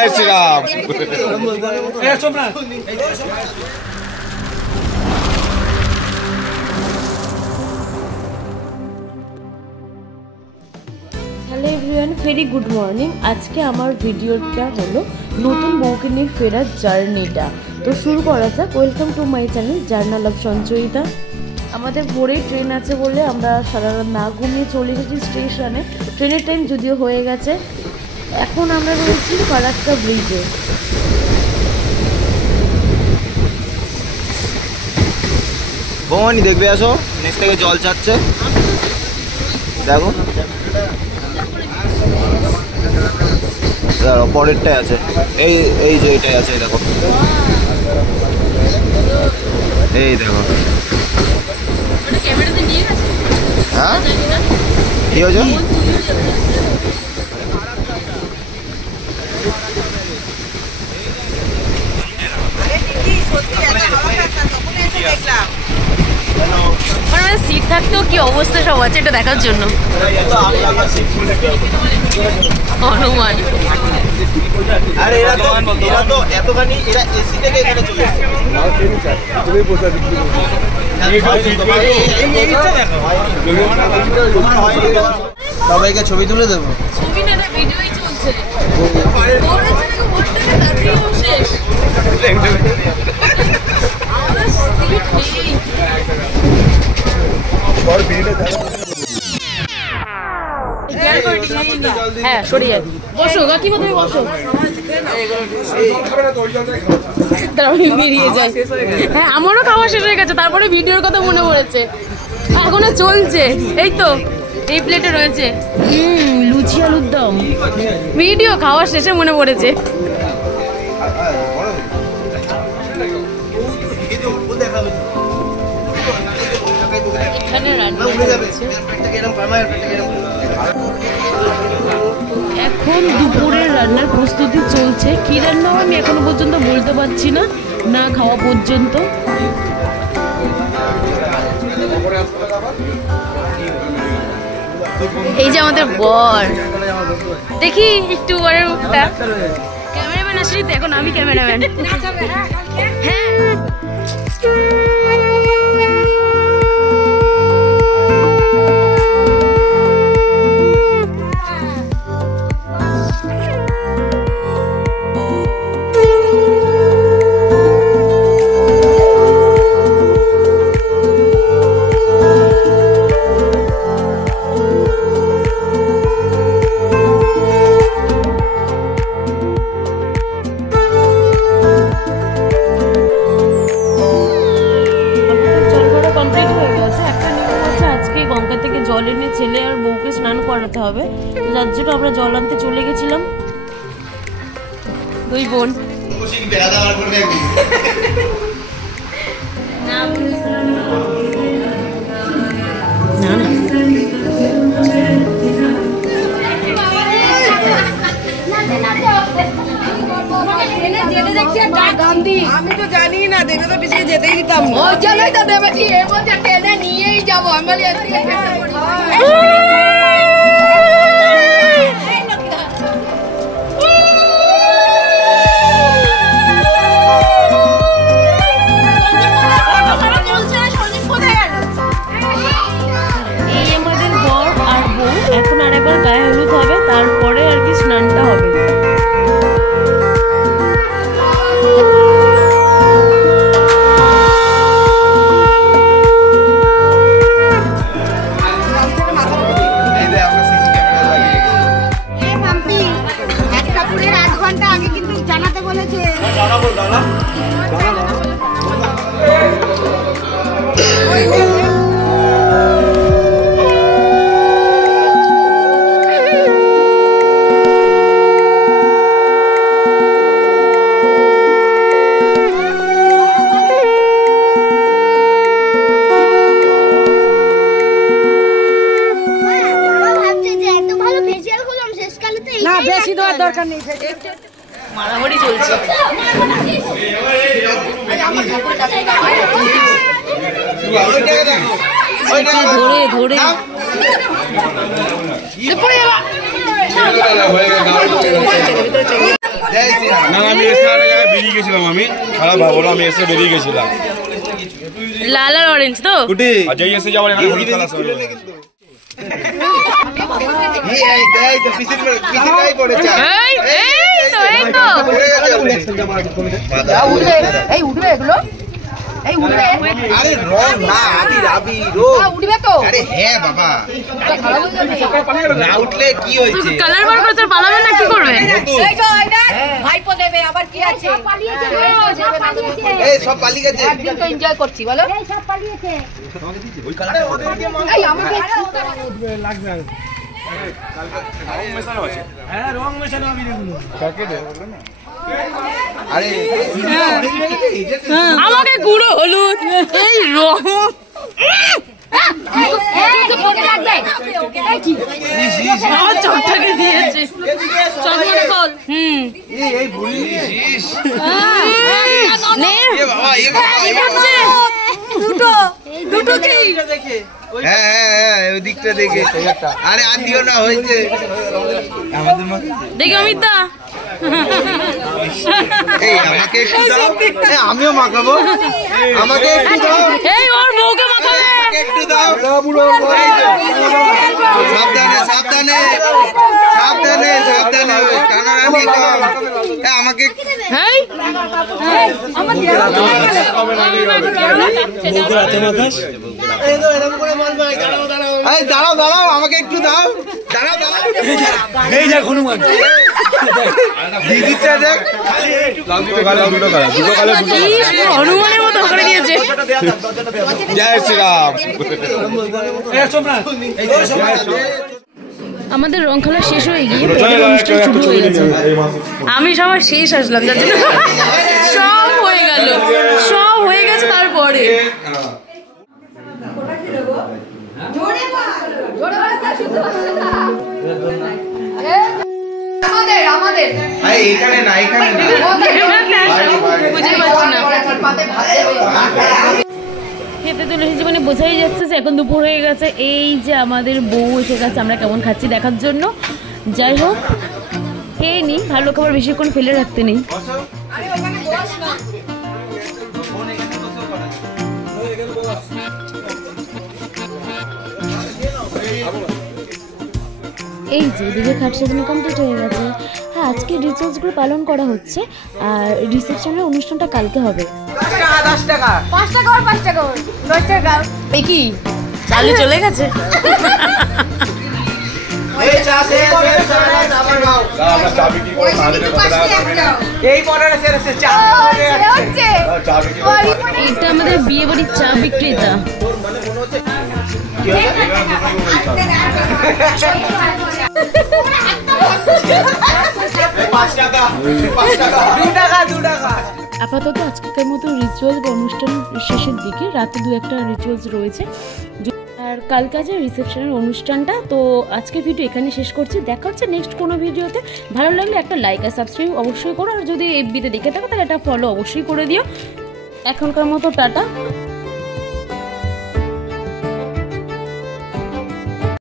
जय Shri Ram. Hello everyone, very good morning. आज के आमार भिडियोटा हलो नतून बउके निये फेरार जार्निटा। तो शुरू करा जाक। Welcome to my channel journal of Sanchayita. আমাদের ভোরেই ট্রেন আছে বলে আমরা সারা রাত না ঘুমিয়ে চলে এসেছি স্টেশনে। ট্রেনের টাইম যদিও হয়ে গেছে। এখন আমরা রয়েছি ফারাক্কা ব্রিজে। ভবানী দেখবে আসো, নিচ থেকে জল ছাড়ছে দেখো। দাঁড়াও, পরেরটাই আছে, এই এই যে এটাই আছে দেখো, এই দেখো। হ্যাঁ কি হয়েছে? সিট থাকতেও কি অবস্থা সব আছে এটা দেখার জন্য। হনুমান আরে এরা তো এতখানি এরা এসি থেকে এখানে চলে আসে। তুমি বসে দেখো, সবাইকে ছবি তুলে দেবো। ছবি না, ভিডিওই চলছে। হ্যাঁ সরিয়ে বসো, কাকিমা তুমি বসো। বেরিয়ে যায়। হ্যাঁ আমারও খাওয়া শেষ হয়ে গেছে, তারপরে ভিডিওর কথা মনে পড়েছে। এখনো চলছে, এই তো এই প্লেটে রয়েছে লুচি আলুর দম। ভিডিও খাওয়া শেষে মনে পড়েছে। এখানে রান্না হচ্ছে। এখন দুপুরের রান্নার প্রস্তুতি চলছে। কি রান্না আমি এখনো পর্যন্ত বলতে পারছি না, না খাওয়া পর্যন্ত। এই যে আমাদের বর, দেখি একটু বরের মুখটা। ক্যামেরাম্যান আসলি তো, এখন আমি ক্যামেরাম্যান। হ্যাঁ জল এনে ছেলে আর বউকে স্নান করাতে হবে, যার জন্য আমরা জল আনতে চলে গেছিলাম দুই বোন। আমি তো জানি না, দেখে তো পিছিয়ে যেতেই দিতাম। ওই জন্যই তো ভেবেছি এর মধ্যে টেনে নিয়েই যাবো। আমি এই আমাদের বর আর বউ। এখন আর একবার গায়ে হলুদ হবে, তারপরে আর কি স্নানটা হবে। বেশি দেওয়ার দরকার নেই, মারামারি চলছে। ধরে ধরে না আমি এসে একটা জায়গায় বেরিয়ে গেছিলাম, আমি খারাপ ভাবো না, আমি এসে বেরিয়ে গেছিলাম। লাল আর অরেঞ্জ তো আর যেই এসে যাবার এখানে হলুদ কালার সব এই উঠবে এগুলো, এই উঠবে। আরে রং না, আদি রাবি উঠবে তো। আরে হ্যাঁ বাবা, না উঠলে কি হয়েছে? কালার বার করতে পালাবে না, কি করবে? এই তো এটা ভাইপো দেবে, আবার কি আছে? এই সব পালিয়ে গেছে। একদিন তো এনজয় করছি বলো। এই সব পালিয়েছে। ওই কালারটা এই আমাকে লাগবে। আরে আমাকে গুঁড়ো হলুদ এই রং আমার চোখটাকে দিয়েছে। এই ভুলি দুটো কি হ্যাঁ ওই দিকটা দেখে। আরে আর দিও না, হয়েছে আমাদের মা। দেখি অমিতা, এই আমাকে একটু দাও, আমিও মাখাবো, আমাকে একটু দাও, এই ওর বউকে মাখাবে। একটু দাও। সাবধানে সাবধানে সাবধানে সাবধানে, টানাটানি কম। আমাকে হেই এই দাঁড়াও দাঁড়াও, আমাকে একটু দাও, দাঁড়াও দাঁড়াও। এই দেখ হনুমান দিদিটা দেখ, হনুমানের মতো করে দিয়েছে। জয় শ্রীরাম। আমাদের রং খেলা শেষ হয়ে গিয়ে পরের অনুষ্ঠান শুরু হয়ে গেছে। আমি সবার শেষ আসলাম, যার জন্য সব হয়ে গেল, সব হয়ে গেছে। তারপরে আমাদের আমাদের এখানে না, এখানে না। বুঝতে পারছি না। খেতে চলে এসেছি মানে বোঝাই যাচ্ছে যে এখন দুপুর হয়ে গেছে। এই যে আমাদের বউ এসে গেছে, আমরা কেমন খাচ্ছি দেখার জন্য। যাই হোক, খেয়ে নিই, ভালো খাবার বেশিক্ষণ ফেলে রাখতে নেই। এই যে এদিকে খাট সাজানো কমপ্লিট হয়ে গেছে। হ্যাঁ, আজকে রিচুয়ালসগুলো পালন করা হচ্ছে, আর রিসেপশনের অনুষ্ঠানটা কালকে হবে। 10 টাকা 5 টাকা আর 5 টাকা 10 টাকা। এই কি চালু চলে গেছে? এই চা সে আবার নাও। আমরা চা বিক্রি করে আমাদের কত টাকা পাবে না? এই মডেল সে চা হচ্ছে চা বিক্রি করে এটা আমাদের বিয়ে বাড়ির চা বিক্রেতা। আপাতত আজকের মতো রিচুয়াল বা অনুষ্ঠান শেষের দিকে, রাতে দু একটা রিচুয়ালস রয়েছে, আর কালকে আছে রিসেপশনের অনুষ্ঠানটা। তো আজকের ভিডিও এখানে শেষ করছি, দেখা হচ্ছে নেক্সট কোনো ভিডিওতে। ভালো লাগলে একটা লাইক আর সাবস্ক্রাইব অবশ্যই করো, আর যদি এফবিতে দেখে থাকো তাহলে একটা ফলো অবশ্যই করে দিও। এখনকার মতো টাটা।